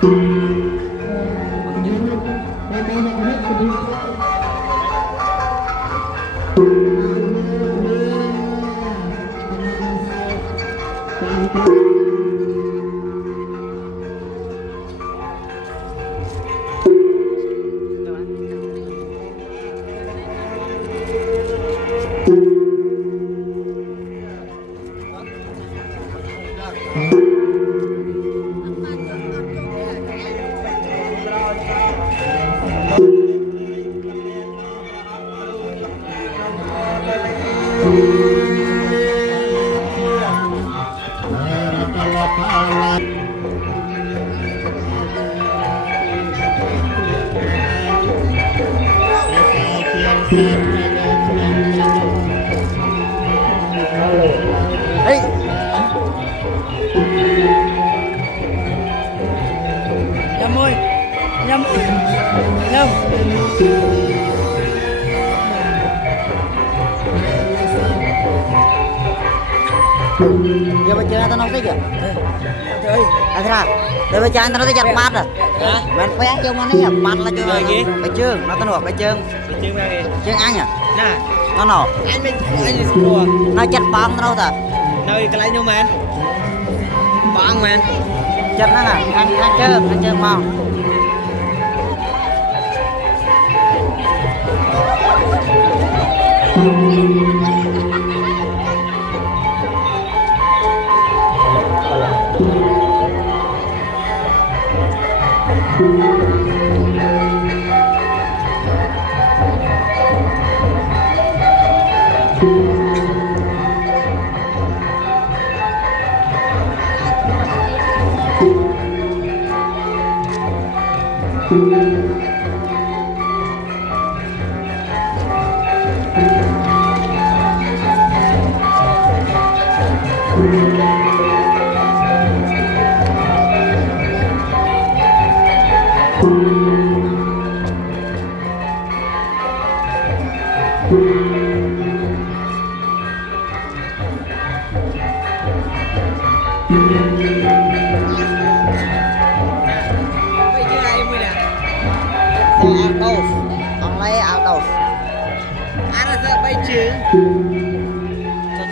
Giờ bây giờ tao nói cái gì? Anh ra, giờ bây giờ anh tao nói cái bát à? Bạn phải cho mình cái bát là cho cái chương, nó tao nói cái chương anh à? Nó nọ. Anh mua. Nó chặt băng đâu ta? Nơi cái này nhau men. Băng men. Chặt nó nè, anh chương băng.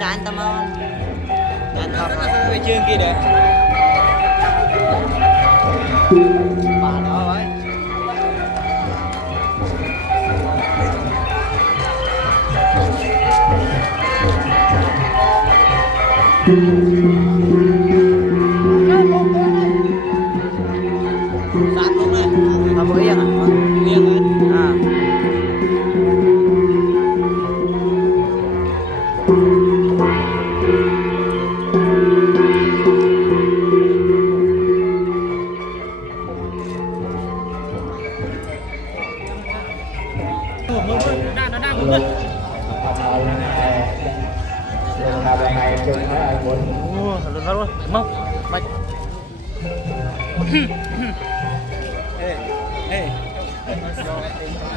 Cho anh tâm ơn. Anh thật là Cái chương kia được. Bà đó ấy. sát luôn này. Nó mới yên à? Yên ấy. Nó đang muốn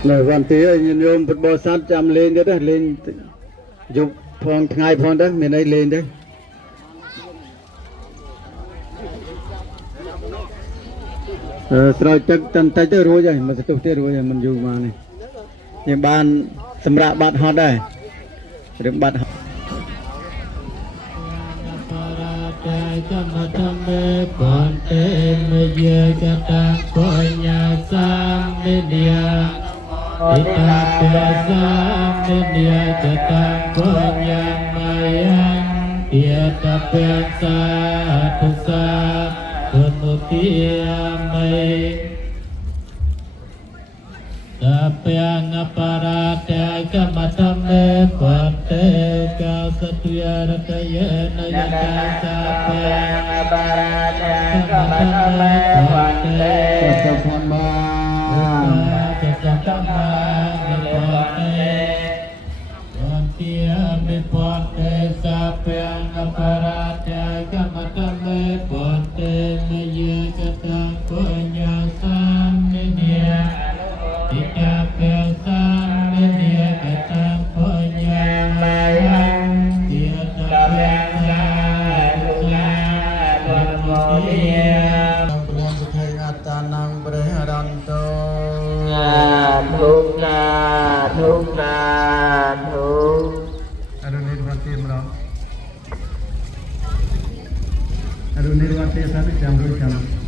Rồi còn tí nhôm bật bò sát chăm lên đó, lên dục phong ngày phong đó miền đây lên đấy. Rồi chắc chân tay tới rồi rồi mà sẽ tục tới rồi mình dùng mà này. Nhưng ban sầm rạ bạn hot đây, được bạn hot. Tapyang parate kamatame pante kasatya ratayana yakasapyang parate kamatame pante Kasapama Wantiame pante sapyang parate kamatame pante mayakatang konyasam niya Ika pesan media katang penyamayang Tiada pesan lusa bermulia Bulan Sukhay Ngata รอนโต ทุกนาทุกนาทุก อรุณนิวัตเตมรองอรุณนิวัตเตสันจำรู้จำ